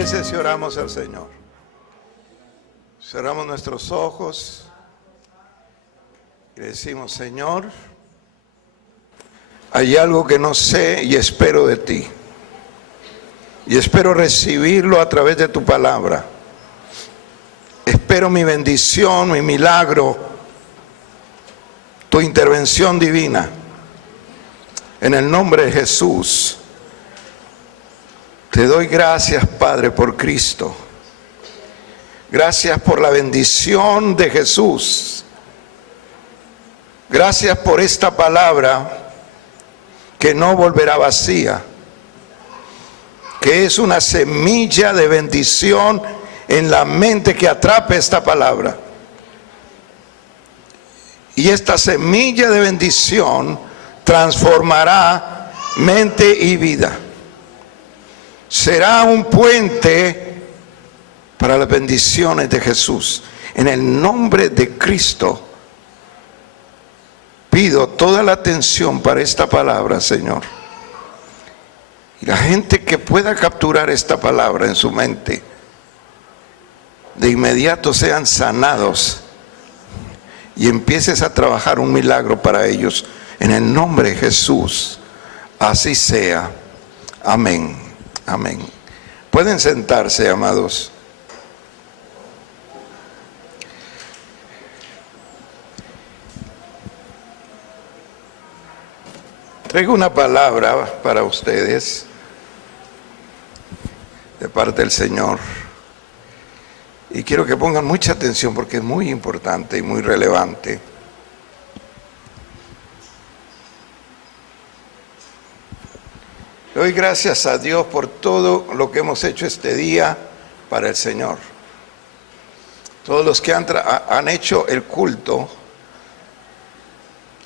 parece si oramos al Señor? Cerramos nuestros ojos y le decimos: Señor, hay algo que no sé y espero de ti. Y espero recibirlo a través de tu palabra. Espero mi bendición, mi milagro, tu intervención divina. En el nombre de Jesús, te doy gracias, Padre, por Cristo. Gracias por la bendición de Jesús. Gracias por esta palabra que no volverá vacía, que es una semilla de bendición en la mente que atrape esta palabra. Y esta semilla de bendición transformará mente y vida. Será un puente para las bendiciones de Jesús. En el nombre de Cristo, pido toda la atención para esta palabra, Señor. Y la gente que pueda capturar esta palabra en su mente, de inmediato sean sanados y empieces a trabajar un milagro para ellos. En el nombre de Jesús, así sea. Amén. Amén. Pueden sentarse, amados. Traigo una palabra para ustedes de parte del Señor. Y quiero que pongan mucha atención porque es muy importante y muy relevante. Doy gracias a Dios por todo lo que hemos hecho este día para el Señor. Todos los que han hecho el culto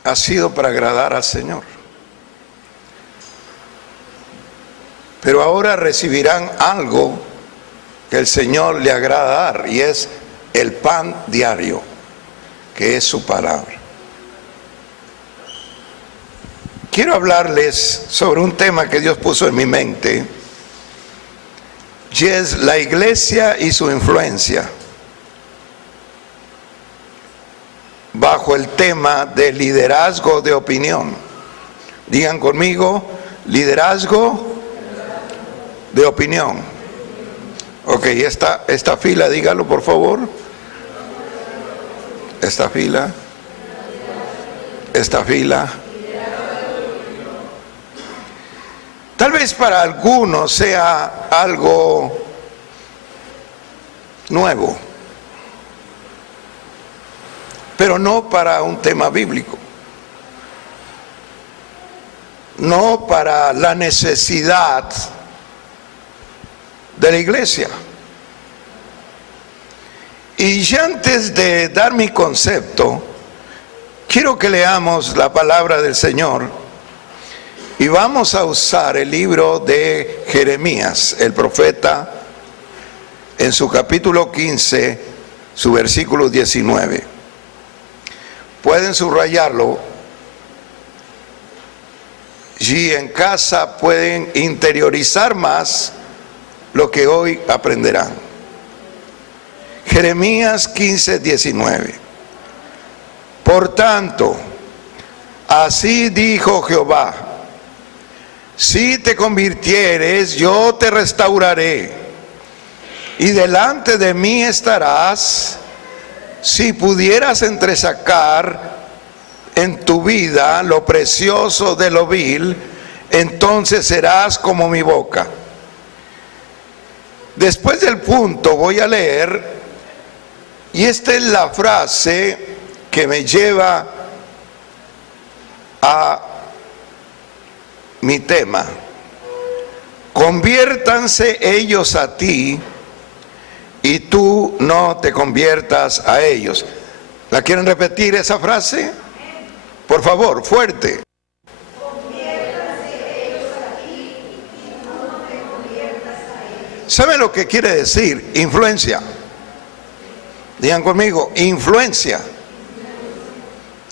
ha sido para agradar al Señor. Pero ahora recibirán algo que el Señor le agrada dar, y es el pan diario, que es su palabra. Quiero hablarles sobre un tema que Dios puso en mi mente, y es la iglesia y su influencia, bajo el tema de liderazgo de opinión. Digan conmigo: liderazgo de opinión. Ok, esta fila, dígalo por favor. Esta fila. Tal vez para algunos sea algo nuevo, pero no para un tema bíblico, no para la necesidad de la iglesia. Y ya antes de dar mi concepto, quiero que leamos la palabra del Señor. Y vamos a usar el libro de Jeremías, el profeta, en su capítulo 15, su versículo 19. Pueden subrayarlo y en casa pueden interiorizar más lo que hoy aprenderán. Jeremías 15, 19. Por tanto, así dijo Jehová: si te convirtieres, yo te restauraré, y delante de mí estarás. Si pudieras entresacar en tu vida lo precioso de lo vil, entonces serás como mi boca. Después del punto voy a leer, y esta es la frase que me lleva a mi tema: conviértanse ellos a ti y tú no te conviertas a ellos. ¿La quieren repetir esa frase? Por favor, fuerte. Conviértanse ellos a ti y tú no te conviertas a ellos. ¿Saben lo que quiere decir influencia? Digan conmigo: influencia.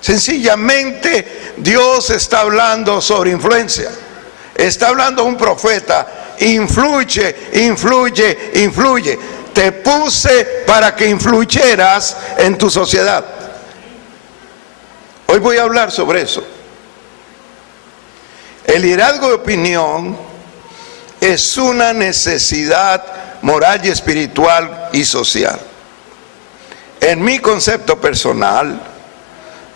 Sencillamente Dios está hablando sobre influencia. Está hablando un profeta influye, influye, influye. Te puse para que influyeras en tu sociedad. Hoy voy a hablar sobre eso. El liderazgo de opinión es una necesidad moral y espiritual y social. En mi concepto personal,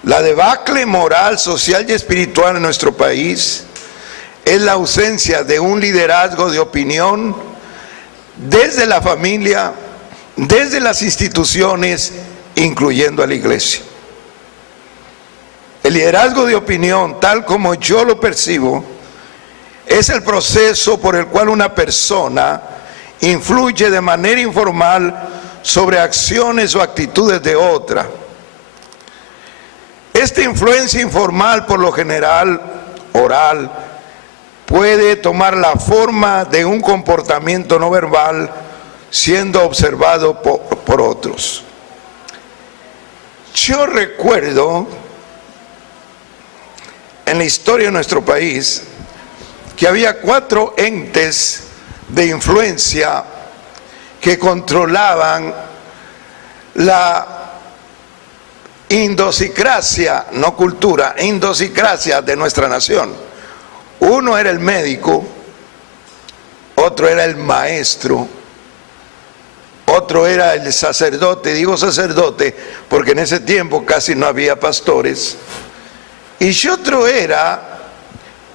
la debacle moral, social y espiritual en nuestro país es la ausencia de un liderazgo de opinión desde la familia, desde las instituciones, incluyendo a la iglesia. El liderazgo de opinión, tal como yo lo percibo, es el proceso por el cual una persona influye de manera informal sobre acciones o actitudes de otra. Esta influencia informal, por lo general oral, puede tomar la forma de un comportamiento no verbal siendo observado por otros. Yo recuerdo en la historia de nuestro país que había 4 entes de influencia que controlaban la idiosincrasia, no cultura, idiosincrasia de nuestra nación. Uno era el médico, otro era el maestro, otro era el sacerdote. Digo sacerdote porque en ese tiempo casi no había pastores. Y otro era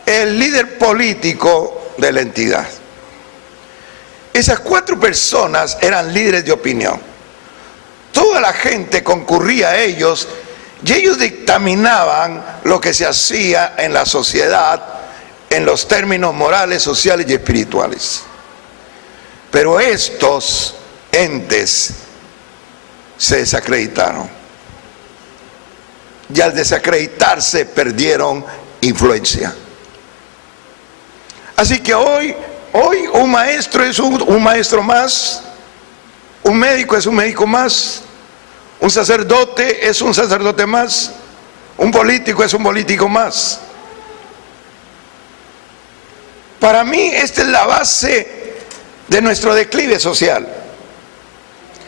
el líder político de la entidad. Esas 4 personas eran líderes de opinión. Toda la gente concurría a ellos y ellos dictaminaban lo que se hacía en la sociedad en los términos morales, sociales y espirituales. Pero estos entes se desacreditaron. Y al desacreditarse perdieron influencia. Así que hoy un maestro es un maestro más, un médico es un médico más, un sacerdote es un sacerdote más, un político es un político más. Para mí esta es la base de nuestro declive social,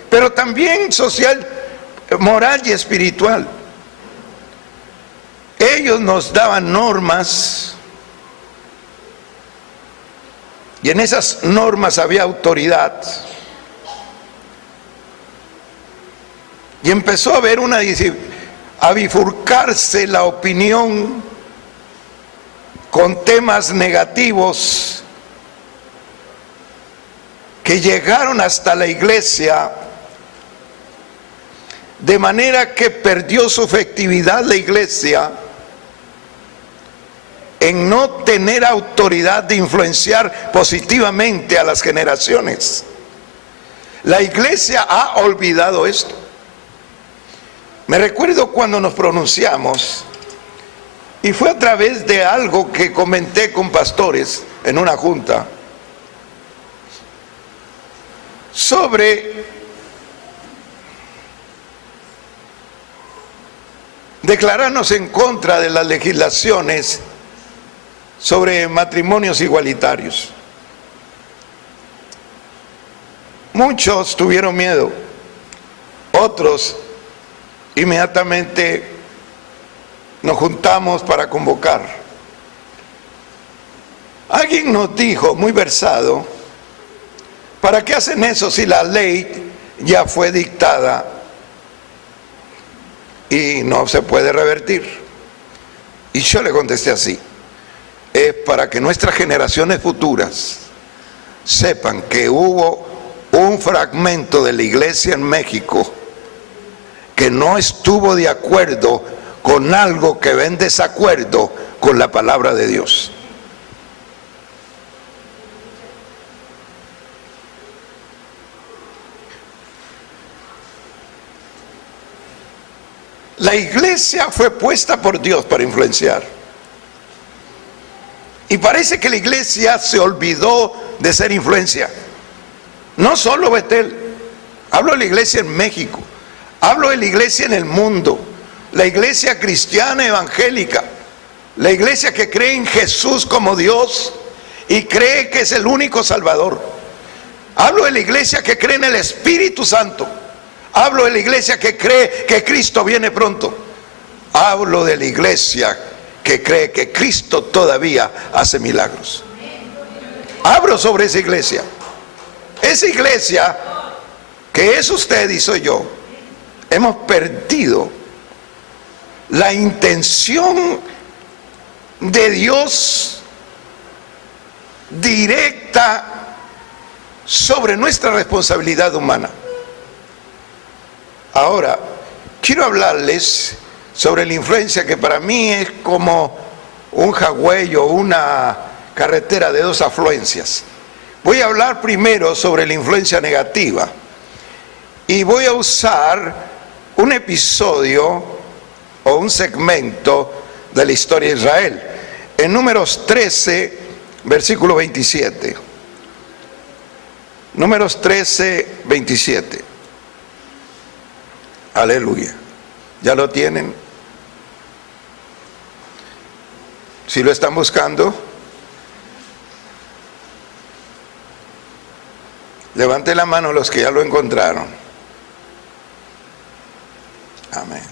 pero también social, moral y espiritual. Ellos nos daban normas y en esas normas había autoridad. Y empezó a haber a bifurcarse la opinión con temas negativos que llegaron hasta la iglesia, de manera que perdió su efectividad la iglesia en no tener autoridad de influenciar positivamente a las generaciones. La iglesia ha olvidado esto. Me recuerdo cuando nos pronunciamos, y fue a través de algo que comenté con pastores en una junta, sobre declararnos en contra de las legislaciones sobre matrimonios igualitarios. Muchos tuvieron miedo, otros inmediatamente nos juntamos para convocar. Alguien nos dijo, muy versado, ¿para qué hacen eso si la ley ya fue dictada y no se puede revertir? Y yo le contesté así: es para que nuestras generaciones futuras sepan que hubo un fragmento de la iglesia en México que no estuvo de acuerdo con algo que va en desacuerdo con la palabra de Dios. La iglesia fue puesta por Dios para influenciar. Y parece que la iglesia se olvidó de ser influencia. No solo Betel, hablo de la iglesia en México, hablo de la iglesia en el mundo, la iglesia cristiana evangélica, la iglesia que cree en Jesús como Dios y cree que es el único Salvador. Hablo de la iglesia que cree en el Espíritu Santo. Hablo de la iglesia que cree que Cristo viene pronto. Hablo de la iglesia que cree que Cristo todavía hace milagros. Hablo sobre esa iglesia. Esa iglesia que es usted y soy yo, hemos perdido la intención de Dios directa sobre nuestra responsabilidad humana. Ahora, quiero hablarles sobre la influencia que para mí es como un highway o una carretera de dos afluencias. Voy a hablar primero sobre la influencia negativa y voy a usar un episodio o un segmento de la historia de Israel. En Números 13, versículo 27. Números 13, 27. Aleluya. ¿Ya lo tienen? ¿Sí lo están buscando? Levante la mano los que ya lo encontraron. Amén.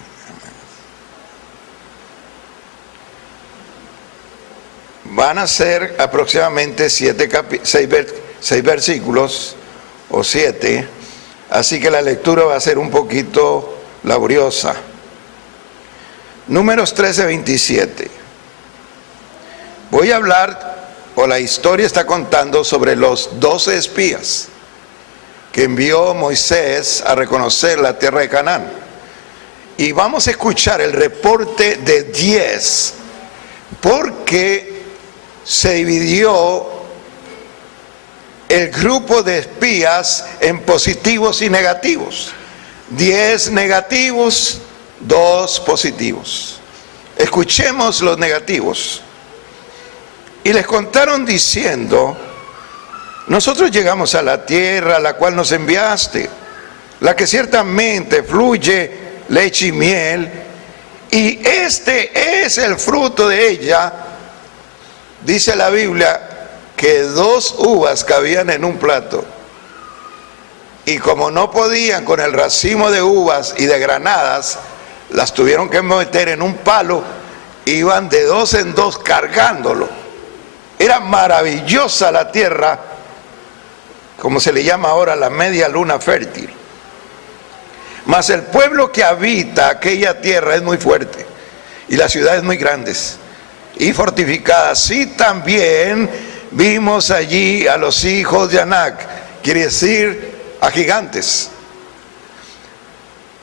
Van a ser aproximadamente 6 versículos o 7, así que la lectura va a ser un poquito laboriosa. Números 13, 27. Voy a hablar, o la historia está contando sobre los 12 espías que envió Moisés a reconocer la tierra de Canaán. Y vamos a escuchar el reporte de 10, porque se dividió el grupo de espías en positivos y negativos. 10 negativos, 2 positivos. Escuchemos los negativos. Y les contaron diciendo: nosotros llegamos a la tierra a la cual nos enviaste, la que ciertamente fluye leche y miel, y este es el fruto de ella. Dice la Biblia que 2 uvas cabían en un plato, y como no podían con el racimo de uvas y de granadas, las tuvieron que meter en un palo. Iban de 2 en 2 cargándolo. Era maravillosa la tierra, como se le llama ahora la media luna fértil. Mas el pueblo que habita aquella tierra es muy fuerte, y las ciudades muy grandes y fortificadas. Sí, también vimos allí a los hijos de Anac, quiere decir a gigantes.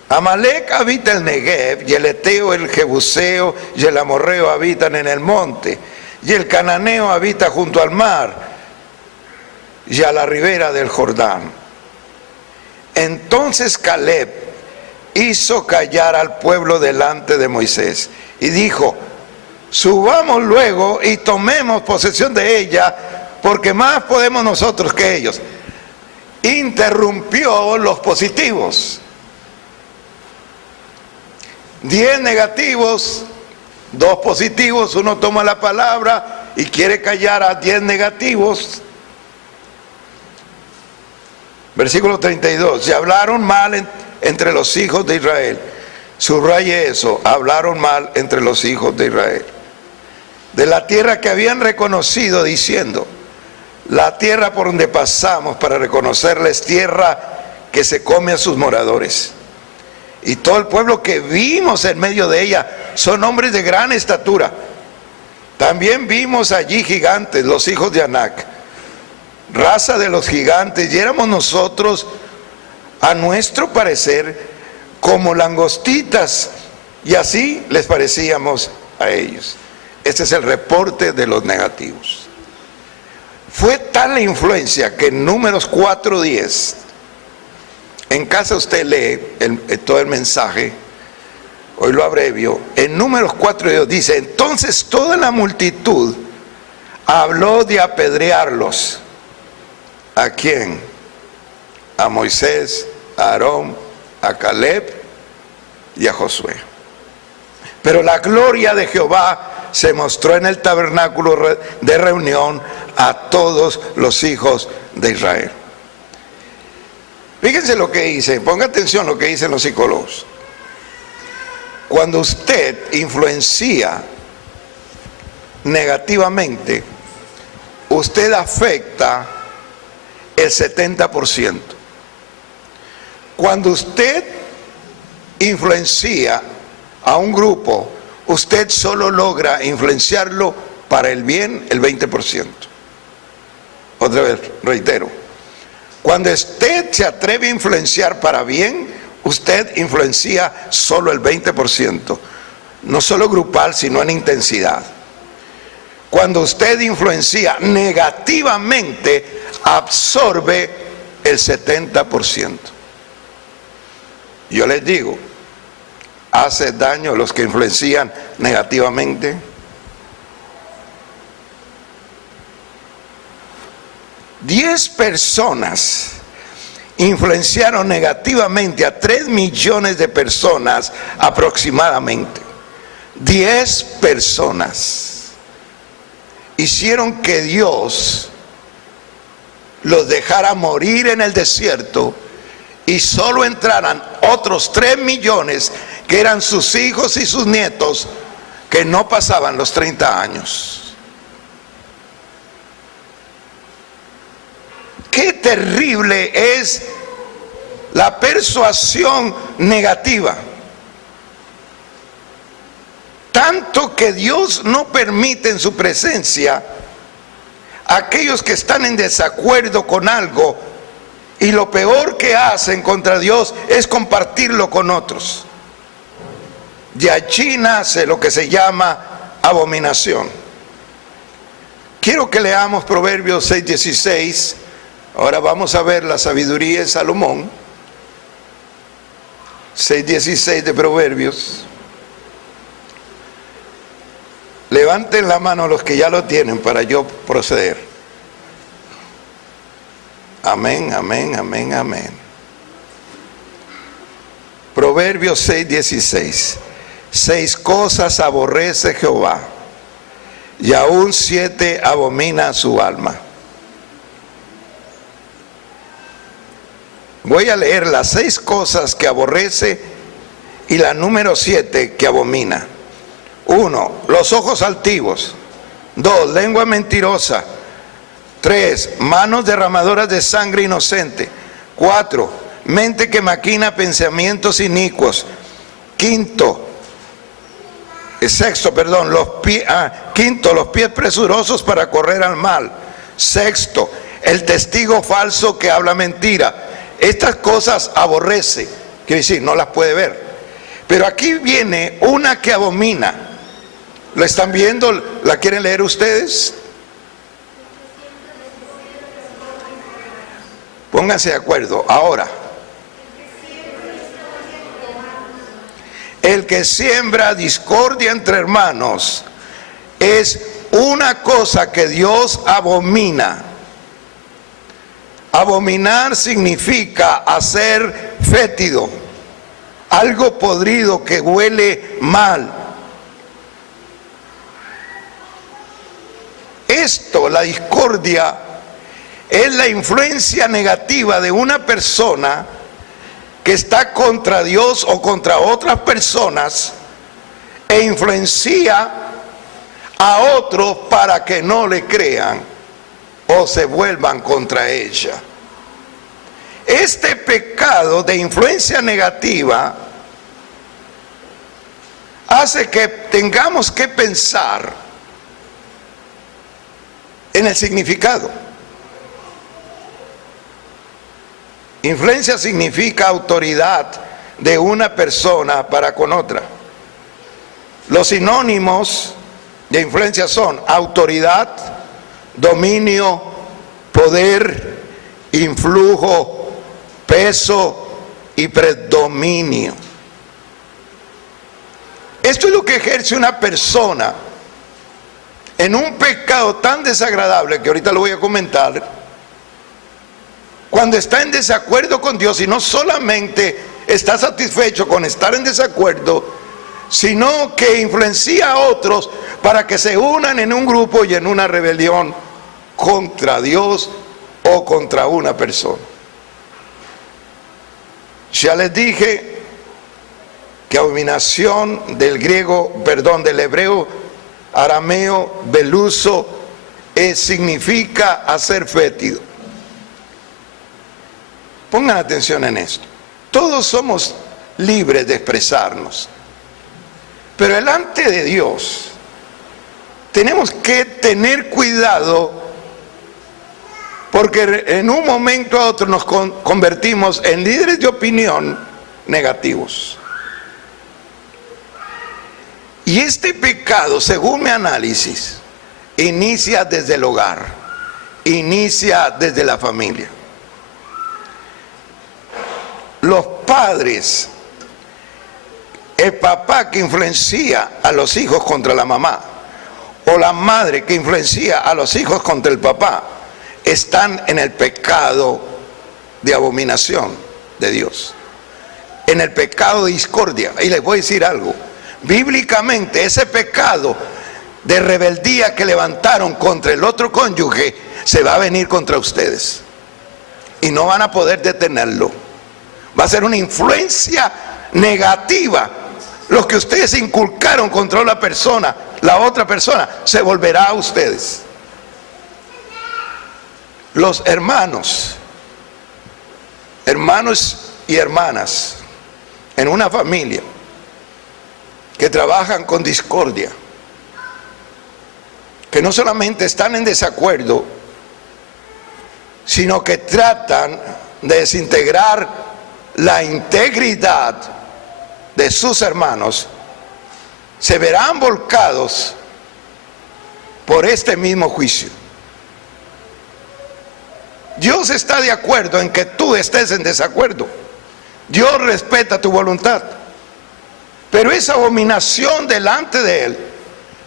Amalek habita el Negev, y el Eteo, el Jebuseo y el Amorreo habitan en el monte, y el Cananeo habita junto al mar y a la ribera del Jordán. Entonces Caleb hizo callar al pueblo delante de Moisés y dijo: subamos luego y tomemos posesión de ella, porque más podemos nosotros que ellos. Interrumpió los positivos. 10 negativos, 2 positivos. Uno toma la palabra y quiere callar a 10 negativos. Versículo 32. Se hablaron mal entre los hijos de Israel. Subraye eso: hablaron mal entre los hijos de Israel de la tierra que habían reconocido, diciendo: la tierra por donde pasamos para reconocerla es tierra que se come a sus moradores, y todo el pueblo que vimos en medio de ella son hombres de gran estatura. También vimos allí gigantes, los hijos de Anac, raza de los gigantes, y éramos nosotros, a nuestro parecer, como langostitas, y así les parecíamos a ellos. Este es el reporte de los negativos. Fue tal la influencia que en Números 4:10, en casa usted lee todo el mensaje, hoy lo abrevio. En Números 4:10 dice: entonces toda la multitud habló de apedrearlos. ¿A quién? A Moisés, a Aarón, a Caleb y a Josué. Pero la gloria de Jehová se mostró en el tabernáculo de reunión a todos los hijos de Israel. Fíjense lo que dice, ponga atención a lo que dicen los psicólogos. Cuando usted influencia negativamente, usted afecta el 70%. Cuando usted influencia a un grupo, usted solo logra influenciarlo para el bien el 20%. Otra vez, reitero. Cuando usted se atreve a influenciar para bien, usted influencia solo el 20%. No solo grupal, sino en intensidad. Cuando usted influencia negativamente, absorbe el 70%. Yo les digo, ¿hace daño a los que influencian negativamente? Diez personas influenciaron negativamente a 3 millones de personas aproximadamente. 10 personas hicieron que Dios los dejara morir en el desierto y solo entraran otros 3 millones que eran sus hijos y sus nietos que no pasaban los 30 años. Qué terrible es la persuasión negativa. Tanto que Dios no permite en su presencia a aquellos que están en desacuerdo con algo, y lo peor que hacen contra Dios es compartirlo con otros. De allí nace lo que se llama abominación. Quiero que leamos Proverbios 6:16. Ahora vamos a ver la sabiduría de Salomón. 6:16 de Proverbios. Levanten la mano los que ya lo tienen para yo proceder. Amén, amén, amén, amén. Proverbios 6:16. 6 cosas aborrece Jehová, y aún 7 abomina su alma. Voy a leer las 6 cosas que aborrece y la número 7 que abomina. 1, los ojos altivos. 2, lengua mentirosa. 3, manos derramadoras de sangre inocente. 4, mente que maquina pensamientos inicuos. Quinto, los pies presurosos para correr al mal. 6, el testigo falso que habla mentira. Estas cosas aborrece, quiere decir, no las puede ver. Pero aquí viene una que abomina. ¿Lo están viendo? ¿La quieren leer ustedes? Pónganse de acuerdo. Ahora, el que siembra discordia entre hermanos es una cosa que Dios abomina. Abominar significa hacer fétido, algo podrido que huele mal. Esto, la discordia, es la influencia negativa de una persona que está contra Dios o contra otras personas e influencia a otros para que no le crean o se vuelvan contra ella. Este pecado de influencia negativa hace que tengamos que pensar en el significado. Influencia significa autoridad de una persona para con otra. Los sinónimos de influencia son autoridad, dominio, poder, influjo, peso y predominio. Esto es lo que ejerce una persona en un pecado tan desagradable que ahorita lo voy a comentar. Cuando está en desacuerdo con Dios, y no solamente está satisfecho con estar en desacuerdo, sino que influencia a otros para que se unan en un grupo y en una rebelión contra Dios o contra una persona. Ya les dije que abominación del hebreo, arameo, beluso, significa hacer fétido. Pongan atención en esto. Todos somos libres de expresarnos, pero delante de Dios tenemos que tener cuidado, porque en un momento a otro nos convertimos en líderes de opinión negativos. Y este pecado, según mi análisis, inicia desde el hogar, inicia desde la familia. Los padres, el papá que influencia a los hijos contra la mamá, o la madre que influencia a los hijos contra el papá, están en el pecado de abominación de Dios, en el pecado de discordia. Y les voy a decir algo, bíblicamente ese pecado de rebeldía que levantaron contra el otro cónyuge se va a venir contra ustedes y no van a poder detenerlo. Va a ser una influencia negativa. Lo que ustedes inculcaron contra la persona, la otra persona, se volverá a ustedes. Los hermanos y hermanas en una familia que trabajan con discordia, que no solamente están en desacuerdo, sino que tratan de desintegrar la integridad de sus hermanos, se verán volcados por este mismo juicio. Dios está de acuerdo en que tú estés en desacuerdo. Dios respeta tu voluntad. Pero esa abominación delante de Él,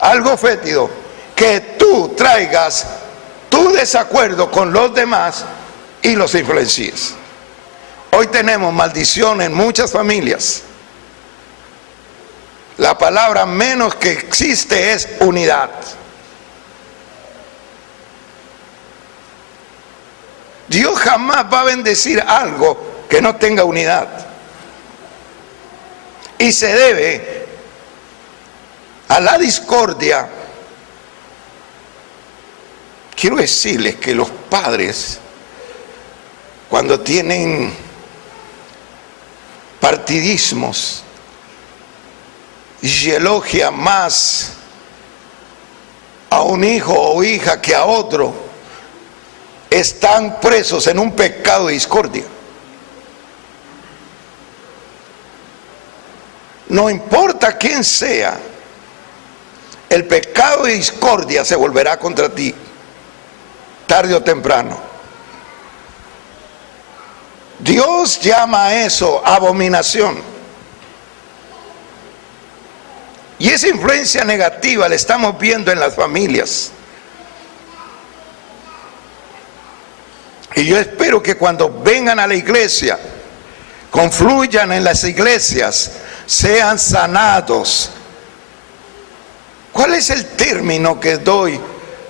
algo fétido, que tú traigas tu desacuerdo con los demás y los influencies. Hoy tenemos maldición en muchas familias. La palabra menos que existe es unidad. Dios jamás va a bendecir algo que no tenga unidad. Y se debe a la discordia. Quiero decirles que los padres, cuando tienen partidismos y elogia más a un hijo o hija que a otro, están presos en un pecado de discordia. No importa quién sea, el pecado de discordia se volverá contra ti, tarde o temprano. Dios llama a eso abominación. Y esa influencia negativa la estamos viendo en las familias. Y yo espero que cuando vengan a la iglesia, confluyan en las iglesias, sean sanados. ¿Cuál es el término que doy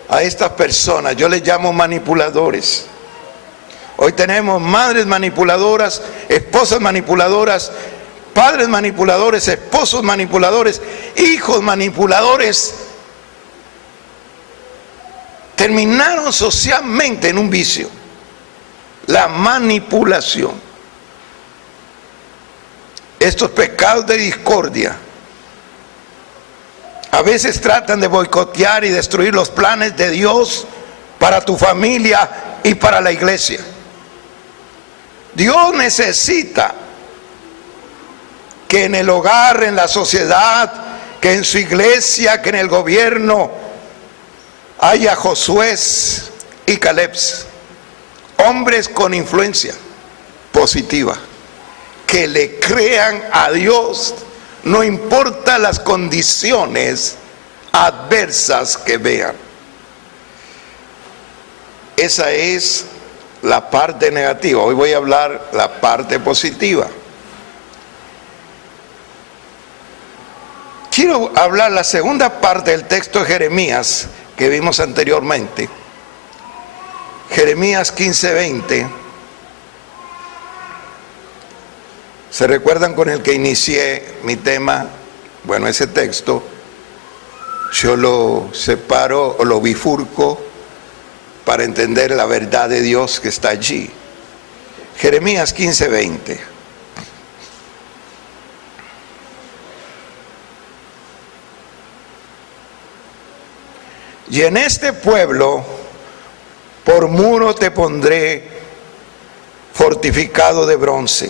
a estas personas? Yo les llamo manipuladores. Hoy tenemos madres manipuladoras, esposas manipuladoras, padres manipuladores, esposos manipuladores, hijos manipuladores. Terminaron socialmente en un vicio, la manipulación. Estos pecados de discordia a veces tratan de boicotear y destruir los planes de Dios para tu familia y para la iglesia. Dios necesita que en el hogar, en la sociedad, que en su iglesia, que en el gobierno haya Josués y Caleb, hombres con influencia positiva, que le crean a Dios, no importa las condiciones adversas que vean. Esa es la parte negativa. Hoy voy a hablar la parte positiva. quiero hablar la segunda parte del texto de Jeremías que vimos anteriormente. Jeremías 15:20. ¿Se recuerdan con el que inicié mi tema? Bueno, ese texto yo lo separo o lo bifurco para entender la verdad de Dios que está allí. Jeremías 15:20. Y en este pueblo por muro te pondré fortificado de bronce,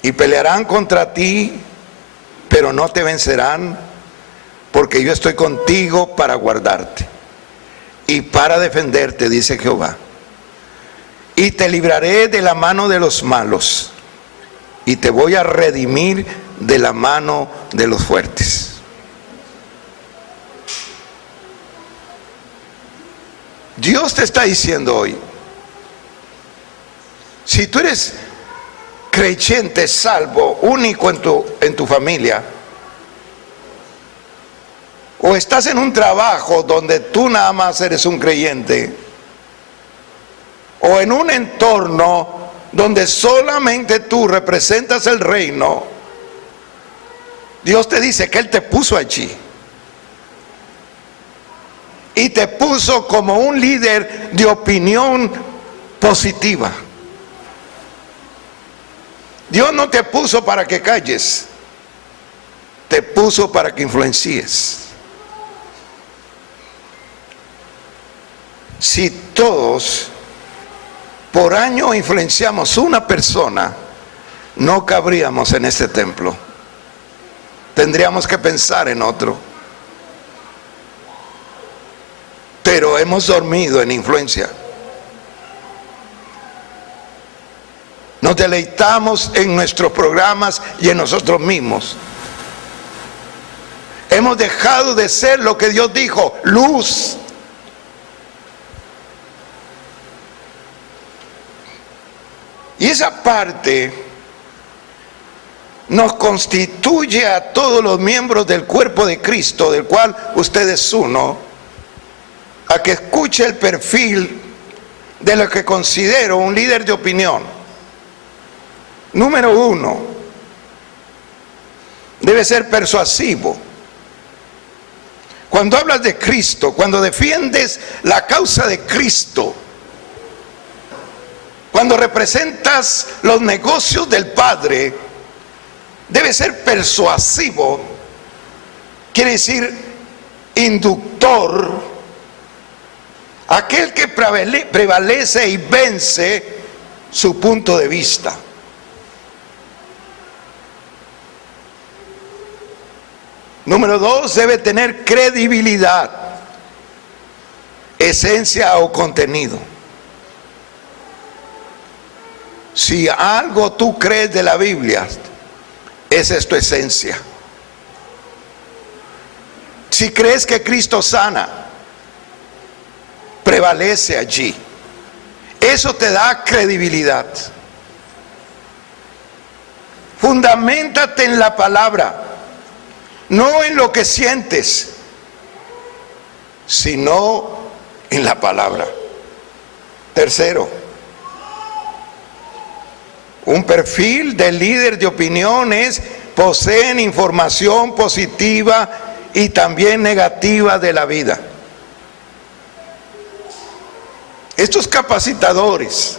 y pelearán contra ti, pero no te vencerán, porque yo estoy contigo para guardarte y para defenderte, dice Jehová. Y te libraré de la mano de los malos, y te voy a redimir de la mano de los fuertes. Dios te está diciendo hoy, si tú eres creyente, salvo, único en tu familia, o estás en un trabajo donde tú nada más eres un creyente, o en un entorno donde solamente tú representas el reino, Dios te dice que Él te puso allí. Y te puso como un líder de opinión positiva. Dios no te puso para que calles, te puso para que influencies. Si todos por año influenciamos una persona, no cabríamos en este templo. Tendríamos que pensar en otro. Pero hemos dormido en influencia. Nos deleitamos en nuestros programas y en nosotros mismos. Hemos dejado de ser lo que Dios dijo, luz. Y esa parte nos constituye a todos los miembros del cuerpo de Cristo, del cual usted es uno, a que escuche el perfil de lo que considero un líder de opinión. Número uno, debe ser persuasivo. Cuando hablas de Cristo, cuando defiendes la causa de Cristo, cuando representas los negocios del Padre, debe ser persuasivo, quiere decir inductor, aquel que prevalece y vence su punto de vista. Número dos, debe tener credibilidad, esencia o contenido. Si algo tú crees de la Biblia, esa es tu esencia. Si crees que Cristo sana, prevalece allí. Eso te da credibilidad. Fundamentate en la palabra, no en lo que sientes, sino en la palabra. Tercero, un perfil de líder de opinión es poseen información positiva y también negativa de la vida. Estos capacitadores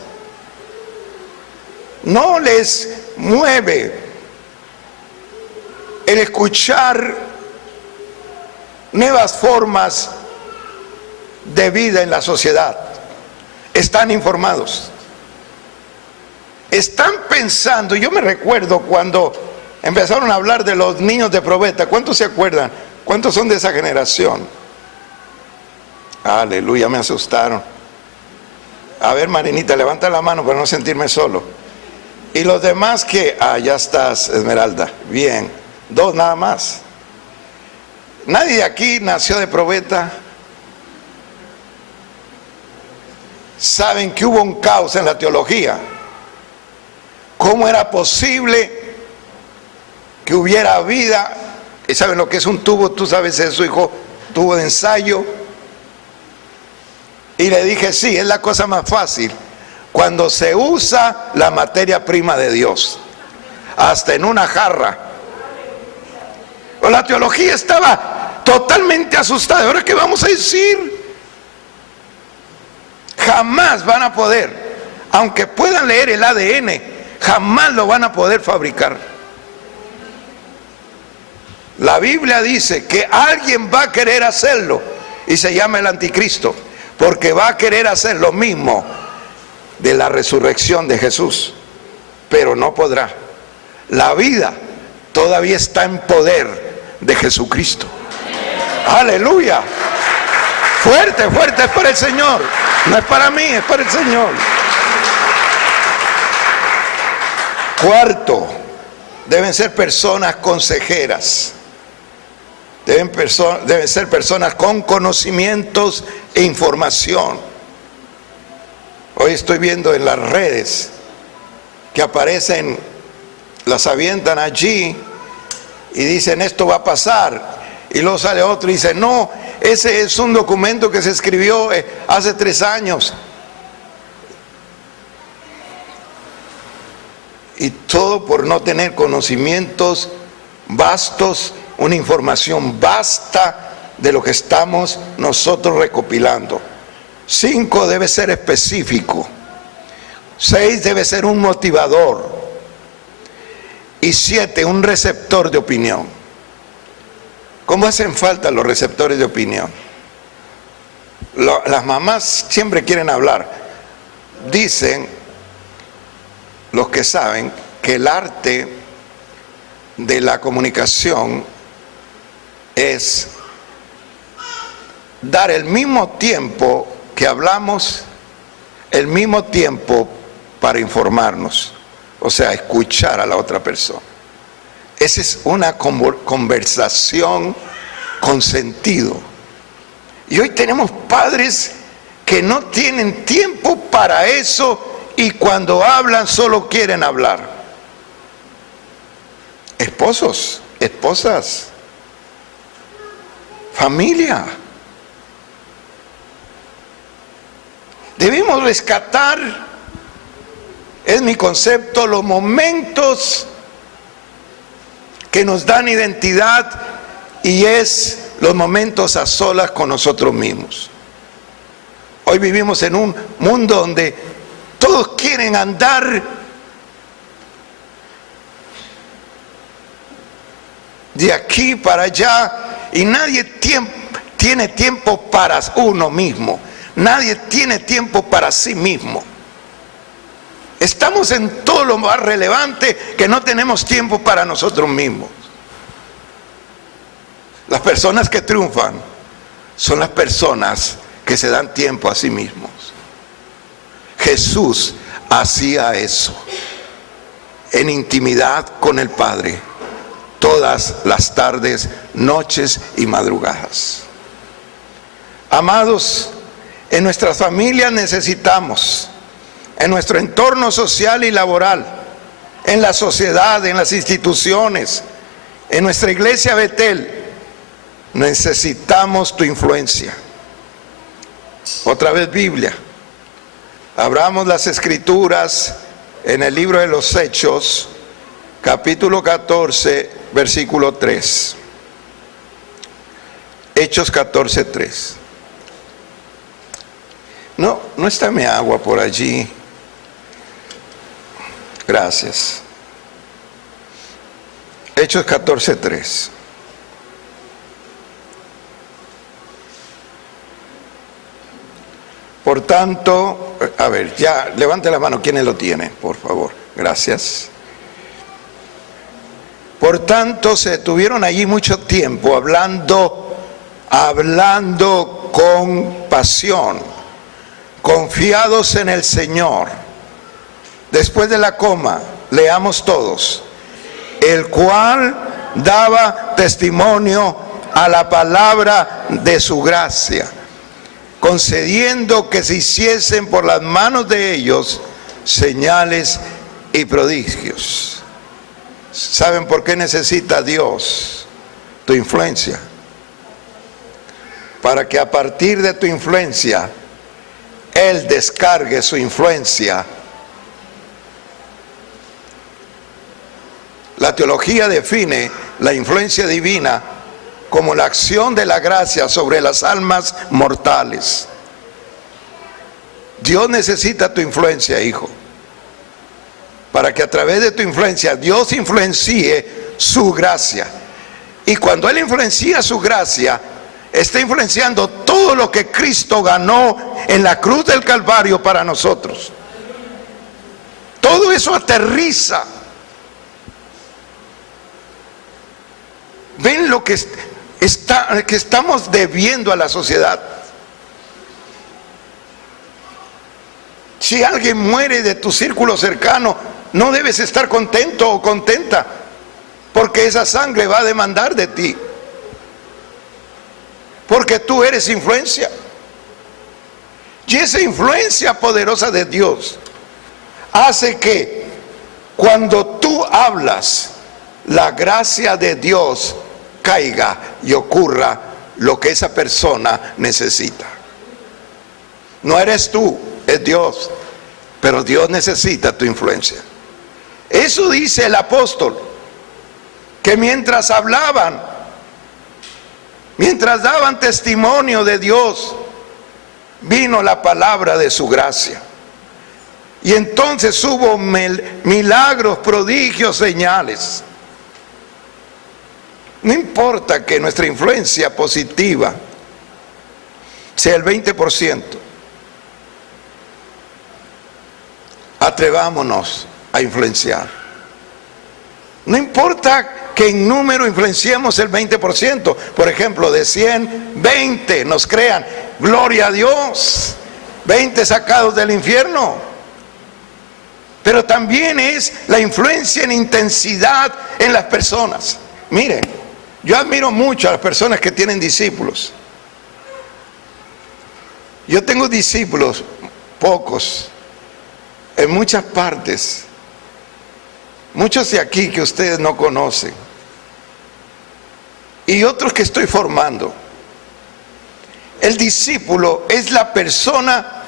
no les mueve el escuchar nuevas formas de vida en la sociedad. Están informados. Están pensando. Yo me recuerdo cuando empezaron a hablar de los niños de probeta. ¿Cuántos se acuerdan? ¿Cuántos son de esa generación? Aleluya, me asustaron. A ver, Marinita, levanta la mano para no sentirme solo. Y los demás que... ya estás, Esmeralda. Bien. 2 nada más. Nadie de aquí nació de probeta. Saben que hubo un caos en la teología. ¿Cómo era posible que hubiera vida. ¿Y saben lo que es un tubo? Tú sabes eso, hijo, tubo de ensayo. Y le dije, sí, es la cosa más fácil cuando se usa la materia prima de Dios, hasta en una jarra. O la teología estaba totalmente asustada. ¿Ahora qué vamos a decir? Jamás van a poder, aunque puedan leer el ADN, jamás lo van a poder fabricar. La Biblia dice que alguien va a querer hacerlo y se llama el anticristo, porque va a querer hacer lo mismo de la resurrección de Jesús, pero no podrá. La vida todavía está en poder de Jesucristo. Aleluya. Fuerte, fuerte, es para el Señor. No es para mí, es para el Señor. Cuarto, deben ser personas consejeras. Deben ser personas con conocimientos e información. Hoy estoy viendo en las redes que aparecen, las avientan allí y dicen esto va a pasar. Y luego sale otro y dice no, ese es un documento que se escribió hace 3 años. Y todo por no tener conocimientos vastos, una información vasta de lo que estamos nosotros recopilando. 5, debe ser específico. 6, debe ser un motivador. Y 7, un receptor de opinión. ¿Cómo hacen falta los receptores de opinión? Las mamás siempre quieren hablar. Dicen los que saben que el arte de la comunicación es dar el mismo tiempo que hablamos, el mismo tiempo para informarnos, o sea, escuchar a la otra persona. Esa es una conversación con sentido. Y hoy tenemos padres que no tienen tiempo para eso y cuando hablan solo quieren hablar. Esposos, esposas, familia. Debemos rescatar, es mi concepto, los momentos que nos dan identidad y es los momentos a solas con nosotros mismos. Hoy vivimos en un mundo donde todos quieren andar de aquí para allá y nadie tiene tiempo para uno mismo. Nadie tiene tiempo para sí mismo. Estamos en todo lo más relevante que no tenemos tiempo para nosotros mismos. Las personas que triunfan son las personas que se dan tiempo a sí mismos. Jesús hacía eso en intimidad con el Padre todas las tardes, noches y madrugadas. Amados, en nuestras familias necesitamos, en nuestro entorno social y laboral, en la sociedad, en las instituciones, en nuestra iglesia Betel, necesitamos tu influencia. Otra vez Biblia. Abramos las escrituras en el libro de los Hechos, capítulo 14, versículo 3. Hechos 14, 3. No está mi agua por allí. Gracias. Hechos 14, 3. Por tanto, a ver, ya, levante la mano, ¿quiénes lo tienen? Por favor, gracias. Por tanto, se detuvieron allí mucho tiempo hablando con pasión, confiados en el Señor. Después de la coma, leamos todos. El cual daba testimonio a la palabra de su gracia, concediendo que se hiciesen por las manos de ellos señales y prodigios. ¿Saben por qué necesita Dios tu influencia? Para que a partir de tu influencia, Él descargue su influencia. La teología define la influencia divina como la acción de la gracia sobre las almas mortales. Dios necesita tu influencia, hijo, para que a través de tu influencia Dios influencie su gracia. Y cuando Él influencia su gracia, está influenciando todo lo que Cristo ganó en la cruz del Calvario para nosotros. Todo eso aterriza. ¿Ven lo que estamos debiendo a la sociedad? Si alguien muere de tu círculo cercano, no debes estar contento o contenta, porque esa sangre va a demandar de ti. Porque tú eres influencia. Y esa influencia poderosa de Dios hace que cuando tú hablas, la gracia de Dios caiga y ocurra lo que esa persona necesita. No eres tú, es Dios, pero Dios necesita tu influencia. Eso dice el apóstol, que mientras hablaban, mientras daban testimonio de Dios, vino la palabra de su gracia. Y entonces hubo milagros, prodigios, señales. No importa que nuestra influencia positiva sea el 20%. Atrevámonos a influenciar. No importa que en número influenciemos el 20%. Por ejemplo, de 100, 20 nos crean. Gloria a Dios. 20 sacados del infierno. Pero también es la influencia en intensidad en las personas. Miren, yo admiro mucho a las personas que tienen discípulos. Yo tengo discípulos, pocos, en muchas partes. Muchos de aquí que ustedes no conocen. Y otros que estoy formando. El discípulo es la persona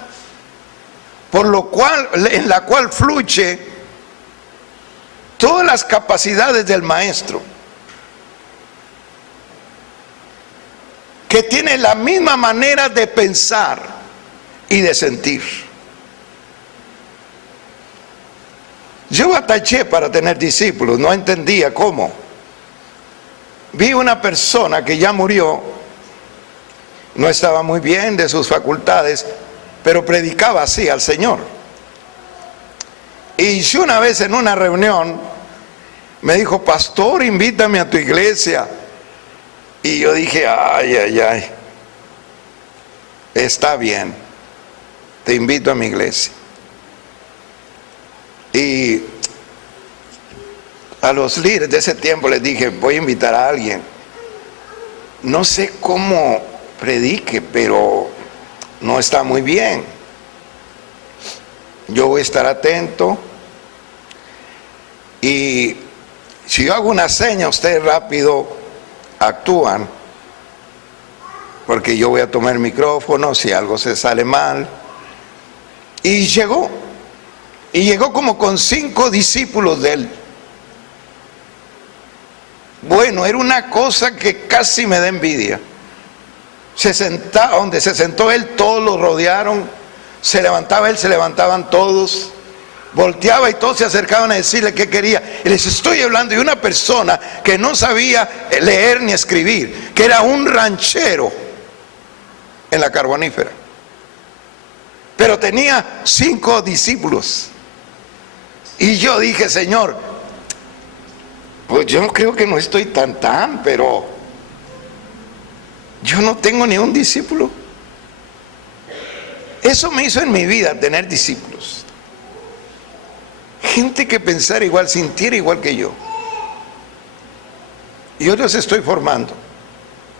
en la cual fluye todas las capacidades del maestro, que tiene la misma manera de pensar y de sentir. Yo batallé para tener discípulos, no entendía cómo. Vi una persona que ya murió, no estaba muy bien de sus facultades, pero predicaba así al Señor. Y yo una vez en una reunión me dijo: pastor, invítame a tu iglesia. Y yo dije: ay, está bien, te invito a mi iglesia. Y a los líderes de ese tiempo les dije: voy a invitar a alguien. No sé cómo predique, pero no está muy bien. Yo voy a estar atento. Y si yo hago una seña, ustedes rápido actúan, porque yo voy a tomar el micrófono si algo se sale mal. Y llegó como con 5 discípulos de él. Bueno, era una cosa que casi me da envidia. Donde se sentó él, todos lo rodearon. Se levantaba él, se levantaban todos. Volteaba y todos se acercaban a decirle qué quería. Y les estoy hablando de una persona que no sabía leer ni escribir, que era un ranchero en la Carbonífera, pero tenía 5 discípulos. Y yo dije: Señor, pues yo creo que no estoy tan, pero yo no tengo ni un discípulo. Eso me hizo en mi vida tener discípulos. Gente que pensara igual, sintiera igual que yo. Y yo los estoy formando.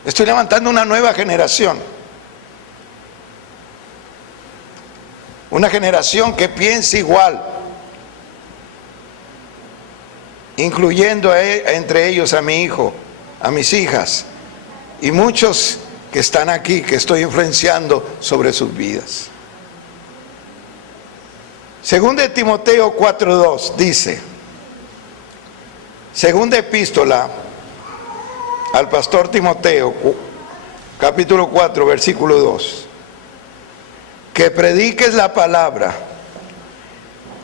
Estoy levantando una nueva generación. Una generación que piense igual. incluyendo entre ellos a mi hijo, a mis hijas y muchos que están aquí, que estoy influenciando sobre sus vidas. Según de Timoteo 4:2 dice, segunda epístola al pastor Timoteo, capítulo 4, versículo 2, que prediques la palabra,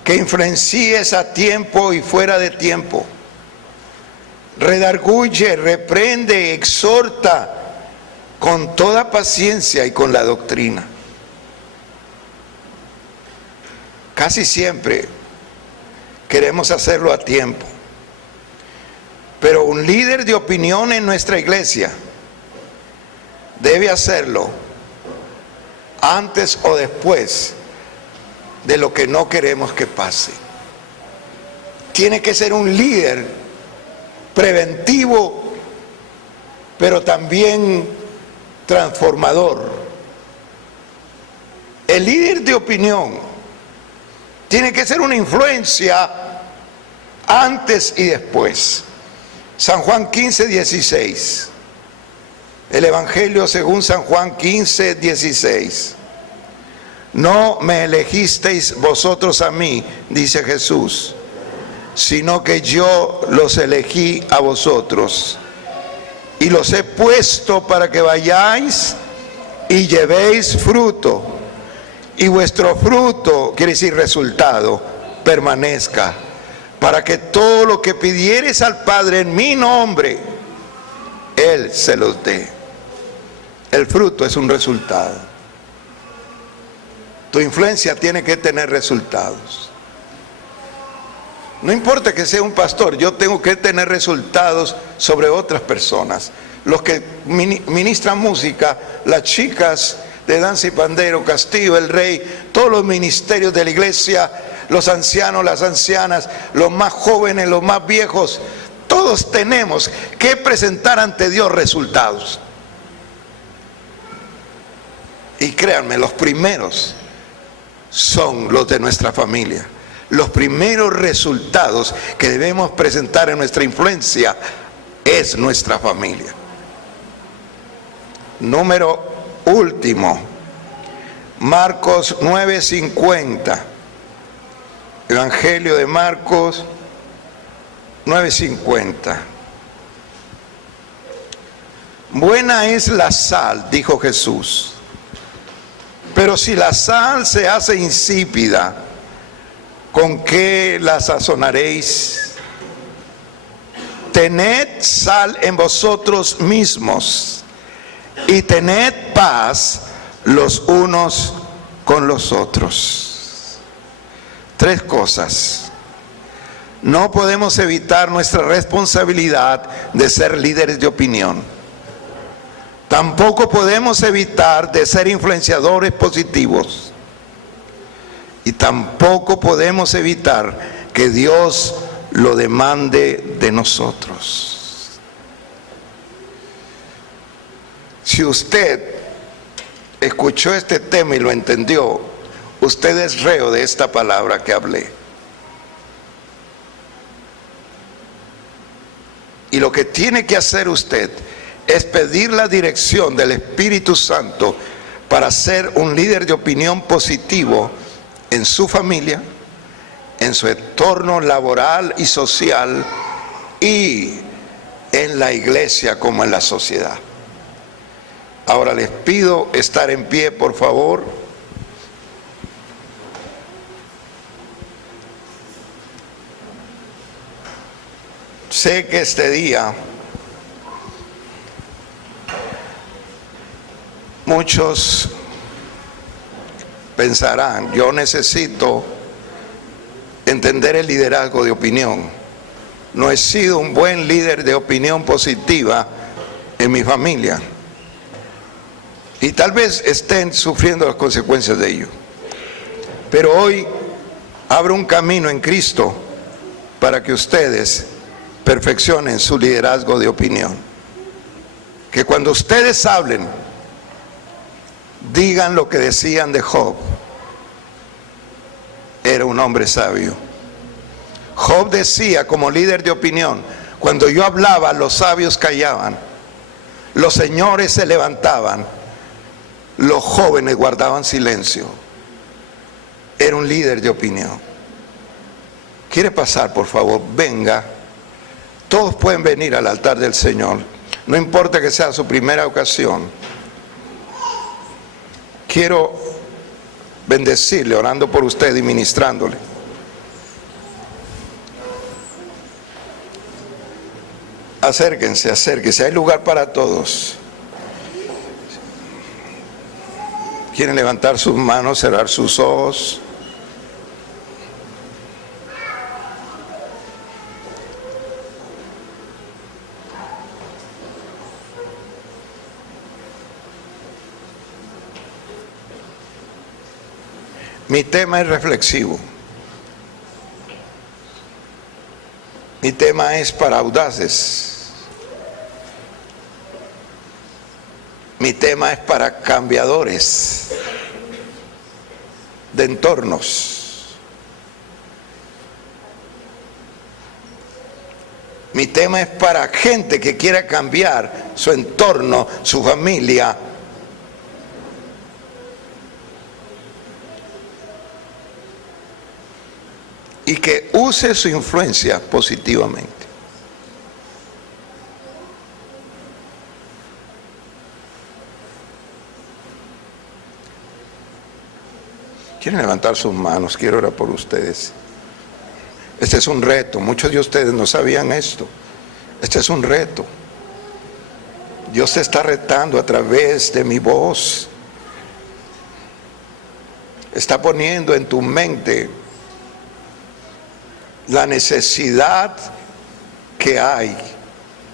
que influencies a tiempo y fuera de tiempo, redarguye, reprende, exhorta con toda paciencia y con la doctrina. Casi siempre queremos hacerlo a tiempo, pero un líder de opinión en nuestra iglesia debe hacerlo antes o después de lo que no queremos que pase. Tiene que ser un líder preventivo, pero también transformador. El líder de opinión tiene que ser una influencia antes y después. San Juan 15:16. El Evangelio según San Juan 15:16. No me elegisteis vosotros a mí, dice Jesús, sino que yo los elegí a vosotros y los he puesto para que vayáis y llevéis fruto, y vuestro fruto, quiere decir resultado, permanezca, para que todo lo que pidiereis al Padre en mi nombre, Él se los dé. El fruto es un resultado. Tu influencia tiene que tener resultados. No importa que sea un pastor, yo tengo que tener resultados sobre otras personas. Los que ministran música, las chicas de danza y pandero, Castillo, el Rey, todos los ministerios de la iglesia, los ancianos, las ancianas, los más jóvenes, los más viejos, todos tenemos que presentar ante Dios resultados. Y créanme, los primeros son los de nuestra familia. Los primeros resultados que debemos presentar en nuestra influencia es nuestra familia. Número último, Marcos 9:50. Evangelio de Marcos 9:50. Buena es la sal, dijo Jesús, pero si la sal se hace insípida, ¿con qué la sazonaréis? Tened sal en vosotros mismos y tened paz los unos con los otros. Tres cosas. No podemos evitar nuestra responsabilidad de ser líderes de opinión. Tampoco podemos evitar de ser influenciadores positivos. Y tampoco podemos evitar que Dios lo demande de nosotros. Si usted escuchó este tema y lo entendió, usted es reo de esta palabra que hablé. Y lo que tiene que hacer usted es pedir la dirección del Espíritu Santo para ser un líder de opinión positivo en su familia, en su entorno laboral y social, y en la iglesia como en la sociedad. Ahora les pido estar en pie, por favor. Sé que este día muchos pensarán, yo necesito entender el liderazgo de opinión. No he sido un buen líder de opinión positiva en mi familia. Y tal vez estén sufriendo las consecuencias de ello. Pero hoy abro un camino en Cristo para que ustedes perfeccionen su liderazgo de opinión. Que cuando ustedes hablen, digan lo que decían de Job. Era un hombre sabio. Job decía como líder de opinión: cuando yo hablaba, los sabios callaban, los señores se levantaban, los jóvenes guardaban silencio. Era un líder de opinión. ¿Quiere pasar, por favor? Venga. Todos pueden venir al altar del Señor. No importa que sea su primera ocasión. Quiero bendecirle, orando por usted y ministrándole. Acérquense, acérquense. Hay lugar para todos. ¿Quieren levantar sus manos, cerrar sus ojos? Mi tema es reflexivo. Mi tema es para audaces. Mi tema es para cambiadores de entornos. Mi tema es para gente que quiera cambiar su entorno, su familia. Y que use su influencia positivamente. ¿Quieren levantar sus manos? Quiero orar por ustedes. Este es un reto. Muchos de ustedes no sabían esto. Este es un reto. Dios te está retando a través de mi voz. Está poniendo en tu mente la necesidad que hay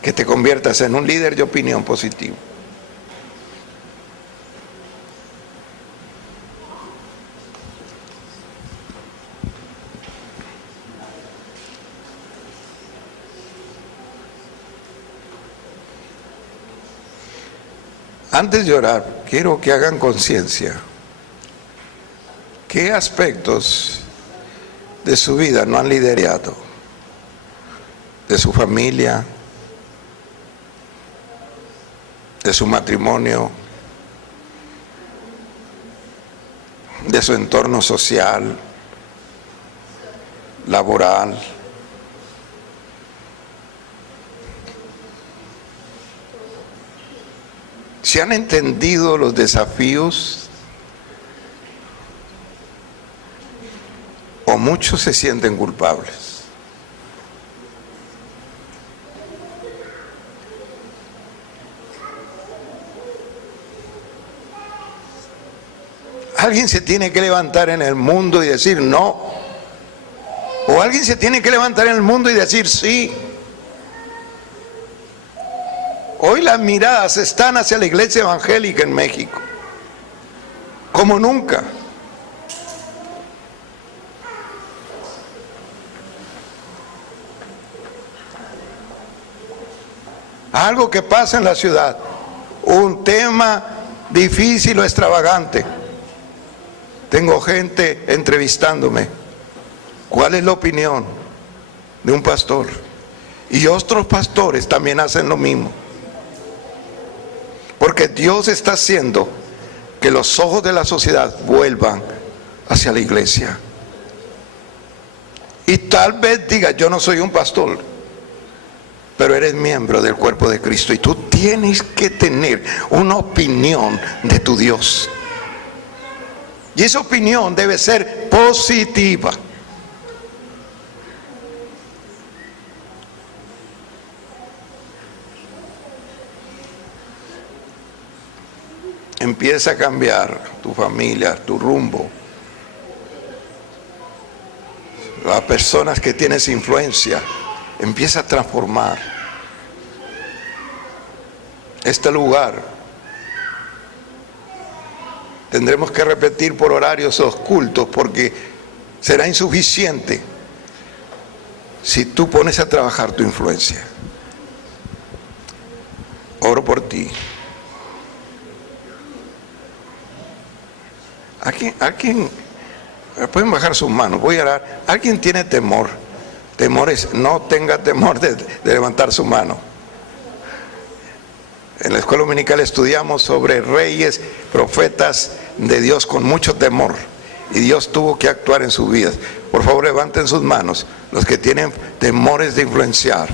que te conviertas en un líder de opinión positivo. Antes de orar, quiero que hagan conciencia. ¿Qué aspectos de su vida no han liderado? De su familia, de su matrimonio, de su entorno social, laboral. ¿Se han entendido los desafíos? ¿O muchos se sienten culpables? Alguien se tiene que levantar en el mundo y decir no. O alguien se tiene que levantar en el mundo y decir sí. Hoy las miradas están hacia la iglesia evangélica en México, como nunca. Algo que pasa en la ciudad, un tema difícil o extravagante. Tengo gente entrevistándome. ¿Cuál es la opinión de un pastor? Y otros pastores también hacen lo mismo. Porque Dios está haciendo que los ojos de la sociedad vuelvan hacia la iglesia. Y tal vez diga, yo no soy un pastor, pero eres miembro del cuerpo de Cristo y tú tienes que tener una opinión de tu Dios. Y esa opinión debe ser positiva. Empieza a cambiar tu familia, tu rumbo. Las personas que tienes influencia, empieza a transformar este lugar. Tendremos que repetir por horarios los cultos porque será insuficiente si tú pones a trabajar tu influencia. Oro por ti. ¿Alguien pueden bajar sus manos? Voy a orar. ¿Alguien tiene temor Temores, no tenga temor de levantar su mano. En la escuela dominical estudiamos sobre reyes, profetas de Dios con mucho temor. Y Dios tuvo que actuar en sus vidas. Por favor, levanten sus manos los que tienen temores de influenciar,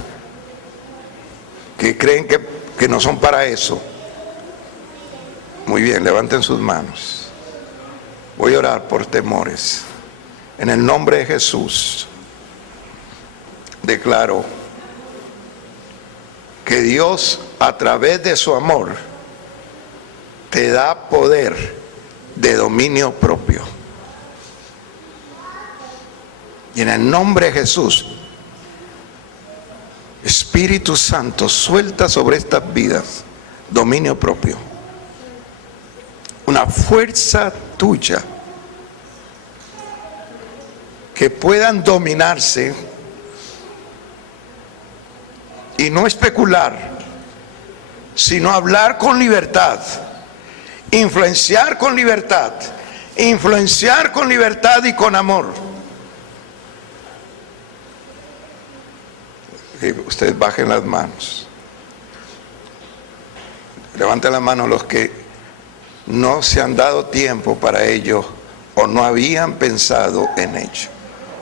que creen que no son para eso. Muy bien, levanten sus manos. Voy a orar por temores. En el nombre de Jesús, declaro que Dios, a través de su amor, te da poder de dominio propio. Y en el nombre de Jesús, Espíritu Santo, suelta sobre estas vidas dominio propio. Una fuerza tuya que puedan dominarse y no especular, sino hablar con libertad, influenciar con libertad y con amor. Ustedes bajen las manos. Levanten las manos los que no se han dado tiempo para ello o no habían pensado en ello.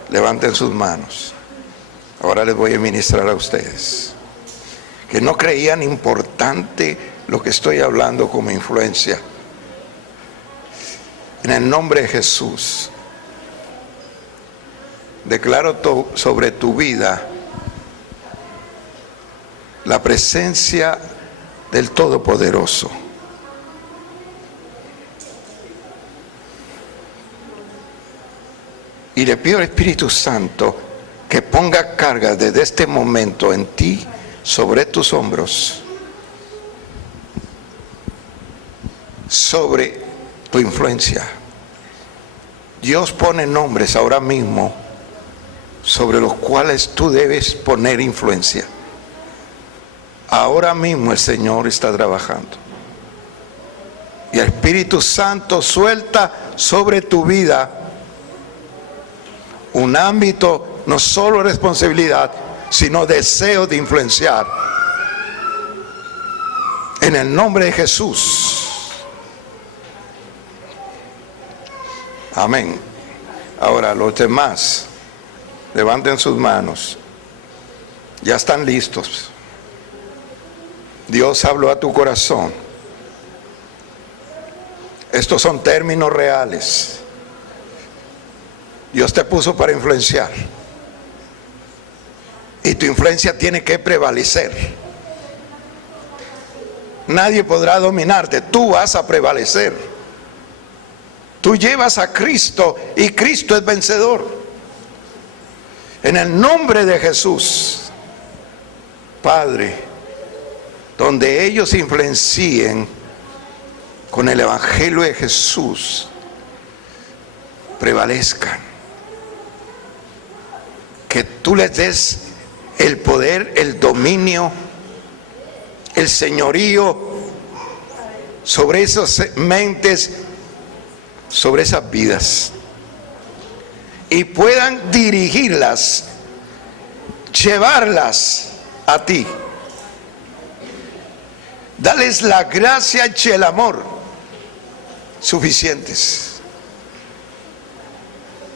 Levanten sus manos. Ahora les voy a ministrar a ustedes que no creían importante lo que estoy hablando como influencia. En el nombre de Jesús, declaro sobre tu vida la presencia del Todopoderoso. Y le pido al Espíritu Santo que ponga carga desde este momento en ti, sobre tus hombros, sobre tu influencia. Dios pone nombres ahora mismo sobre los cuales tú debes poner influencia. Ahora mismo el Señor está trabajando. Y el Espíritu Santo suelta sobre tu vida un ámbito no solo de responsabilidad, sino deseo de influenciar. En el nombre de Jesús. Amén. Ahora los demás, levanten sus manos. Ya están listos. Dios habló a tu corazón. Estos son términos reales. Dios te puso para influenciar. Y tu influencia tiene que prevalecer. Nadie podrá dominarte. Tú vas a prevalecer. Tú llevas a Cristo y Cristo es vencedor. En el nombre de Jesús, Padre, donde ellos influencien con el Evangelio de Jesús, prevalezcan. Que tú les des el poder, el dominio, el señorío sobre esas mentes, sobre esas vidas, y puedan dirigirlas, llevarlas a ti. Dales la gracia y el amor suficientes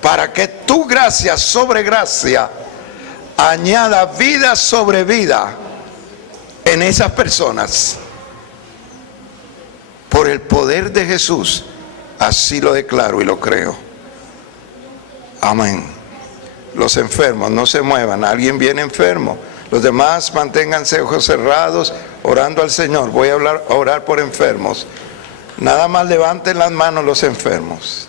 para que tu gracia sobre gracia añada vida sobre vida en esas personas. Por el poder de Jesús, así lo declaro y lo creo. Amén. Los enfermos no se muevan. Alguien viene enfermo. Los demás manténganse ojos cerrados, orando al Señor. Voy a orar por enfermos. Nada más levanten las manos los enfermos.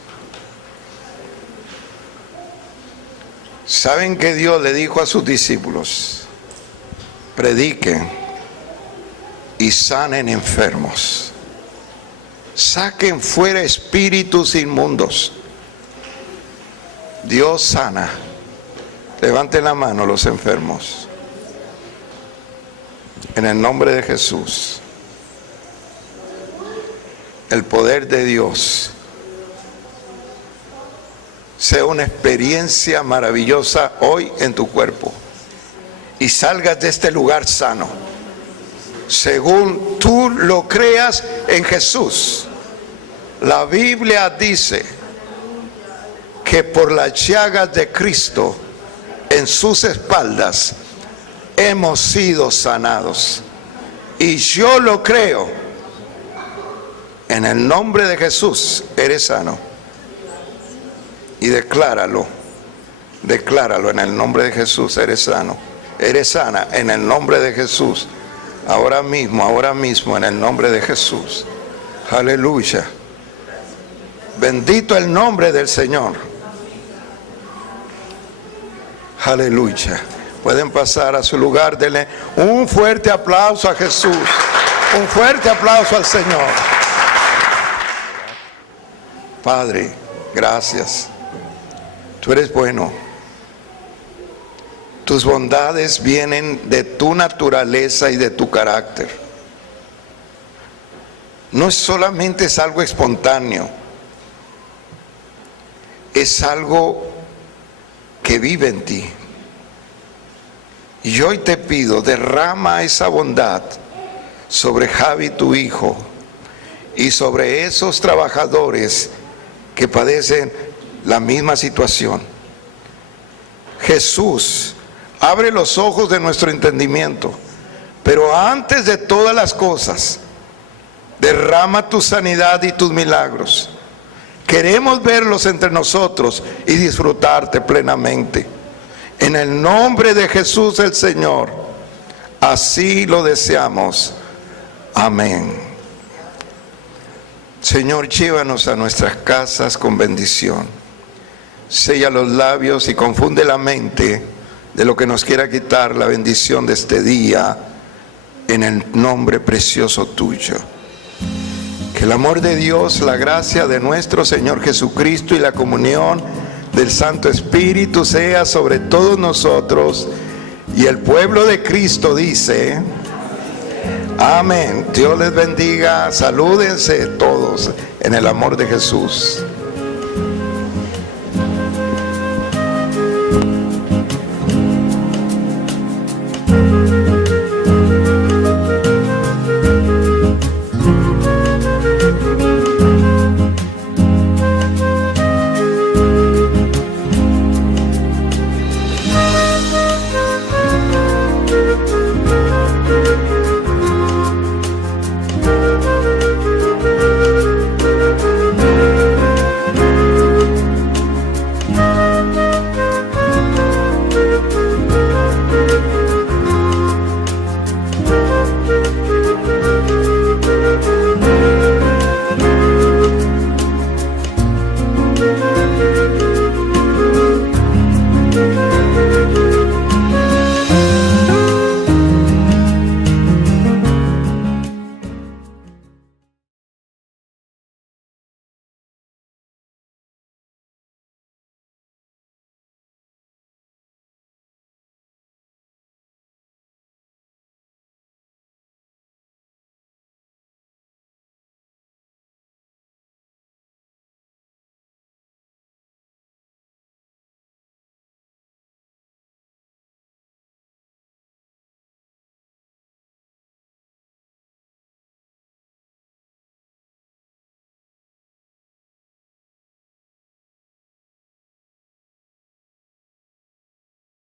¿Saben que Dios le dijo a sus discípulos? Prediquen y sanen enfermos. Saquen fuera espíritus inmundos. Dios sana. Levanten la mano los enfermos. En el nombre de Jesús. El poder de Dios sea una experiencia maravillosa hoy en tu cuerpo. Y salgas de este lugar sano, según tú lo creas en Jesús. La Biblia dice que por las llagas de Cristo en sus espaldas hemos sido sanados. Y yo lo creo. En el nombre de Jesús eres sano. Y decláralo en el nombre de Jesús, eres sano. Eres sana en el nombre de Jesús. Ahora mismo, en el nombre de Jesús. Aleluya. Bendito el nombre del Señor. Aleluya. Pueden pasar a su lugar. Denle un fuerte aplauso a Jesús. Un fuerte aplauso al Señor. Padre, gracias. Tú eres bueno. Tus bondades vienen de tu naturaleza y de tu carácter. No solamente es algo espontáneo, es algo que vive en ti. Y hoy te pido, derrama esa bondad sobre Javi, tu hijo, y sobre esos trabajadores que padecen la misma situación. Jesús, abre los ojos de nuestro entendimiento, pero antes de todas las cosas, derrama tu sanidad y tus milagros. Queremos verlos entre nosotros y disfrutarte plenamente. En el nombre de Jesús el Señor, así lo deseamos. Amén. Señor, llévanos a nuestras casas con bendición. Sella los labios y confunde la mente de lo que nos quiera quitar la bendición de este día, en el nombre precioso tuyo. Que el amor de Dios, la gracia de nuestro Señor Jesucristo y la comunión del Santo Espíritu sea sobre todos nosotros. Y el pueblo de Cristo dice: amén. Dios les bendiga. Salúdense todos en el amor de Jesús.